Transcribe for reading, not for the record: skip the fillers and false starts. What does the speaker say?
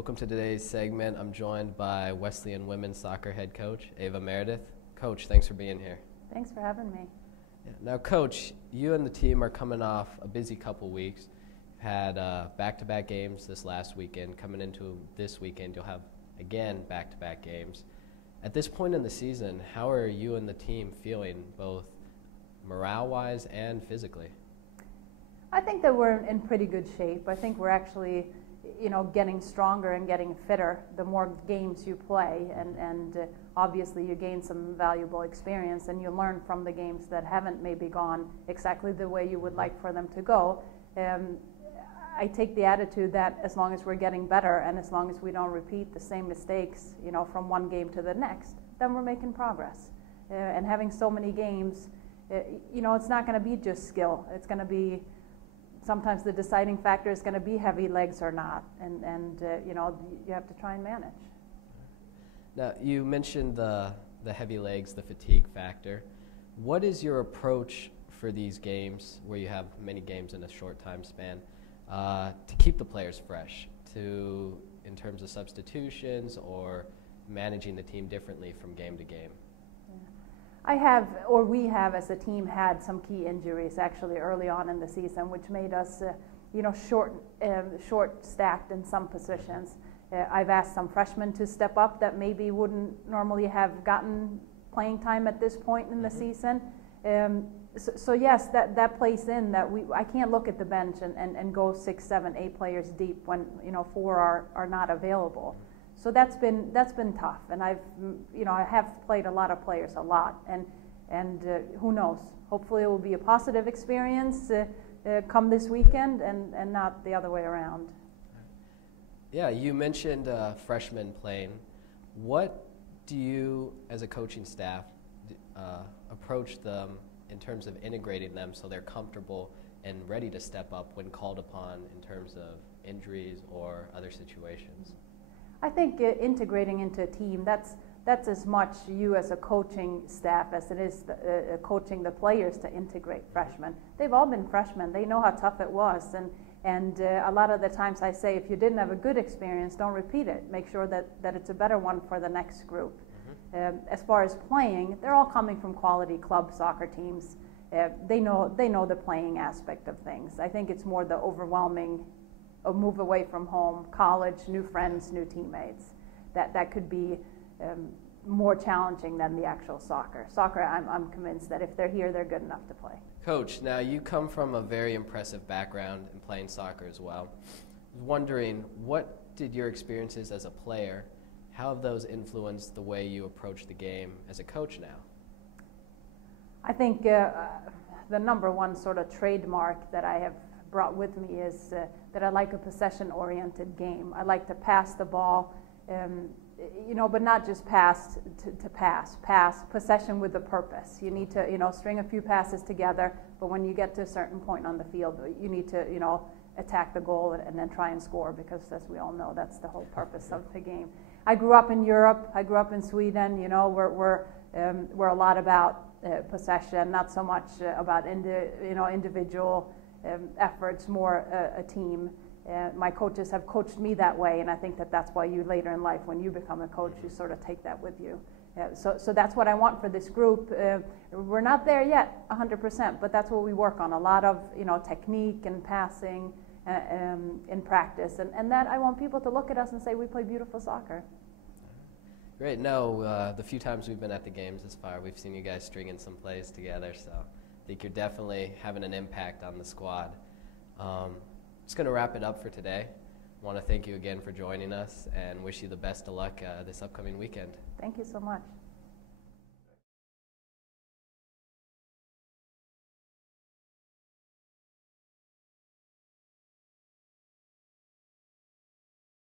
Welcome to today's segment. I'm joined by Wesleyan women's soccer head coach, Meredith. Coach, thanks for being here. Thanks for having me. Yeah. Now, Coach, you and the team are coming off a busy couple weeks. You've had back-to-back games this last weekend. Coming into this weekend, you'll have, again, back-to-back games. At this point in the season, how are you and the team feeling, both morale-wise and physically? I think that we're in pretty good shape. I think we're actually, getting stronger and getting fitter the more games you play, and obviously you gain some valuable experience and you learn from the games that haven't maybe gone exactly the way you would like for them to go. I take the attitude that as long as we're getting better and as long as we don't repeat the same mistakes, from one game to the next, then we're making progress. And having so many games, it's not going to be just skill. It's going to be sometimes the deciding factor is going to be heavy legs or not, and you have to try and manage. Now, you mentioned the heavy legs, the fatigue factor. What is your approach for these games where you have many games in a short time span to keep the players fresh, in terms of substitutions or managing the team differently from game to game? We have as a team had some key injuries actually early on in the season, which made us, short-stacked in some positions. I've asked some freshmen to step up that maybe wouldn't normally have gotten playing time at this point in the season. So yes, that plays in that I can't look at the bench and go 6, 7, 8 players deep when 4 are not available. So that's been tough, and I have played a lot of players a lot, and who knows? Hopefully, it will be a positive experience come this weekend, and not the other way around. Yeah, you mentioned freshmen playing. What do you, as a coaching staff, approach them in terms of integrating them so they're comfortable and ready to step up when called upon in terms of injuries or other situations? I think integrating into a team, that's as much you as a coaching staff as it is coaching the players to integrate freshmen. They've all been freshmen. They know how tough it was. And a lot of the times I say, if you didn't have a good experience, don't repeat it. Make sure that it's a better one for the next group. As far as playing, they're all coming from quality club soccer teams. They know the playing aspect of things. I think it's more the overwhelming a move away from home, college, new friends, new teammates. That could be more challenging than the actual soccer. Soccer, I'm convinced that if they're here, they're good enough to play. Coach, now you come from a very impressive background in playing soccer as well. I was wondering, what did your experiences as a player, how have those influenced the way you approach the game as a coach now? I think the number one sort of trademark that I have brought with me is that I like a possession-oriented game. I like to pass the ball, but not just pass to pass possession with a purpose. You need to, string a few passes together, but when you get to a certain point on the field, you need to, attack the goal and then try and score, because as we all know, that's the whole purpose of the game. I grew up in Europe. I grew up in Sweden. We're a lot about possession, not so much about individual efforts, more a team. My coaches have coached me that way, and I think that's why you later in life, when you become a coach, you sort of take that with you. So that's what I want for this group. We're not there yet 100%, but that's what we work on, a lot of technique and passing in practice, and that I want people to look at us and say we play beautiful soccer. Great. No, the few times we've been at the games this far, we've seen you guys stringing some plays together, so I think you're definitely having an impact on the squad. Just going to wrap it up for today. I want to thank you again for joining us and wish you the best of luck this upcoming weekend. Thank you so much.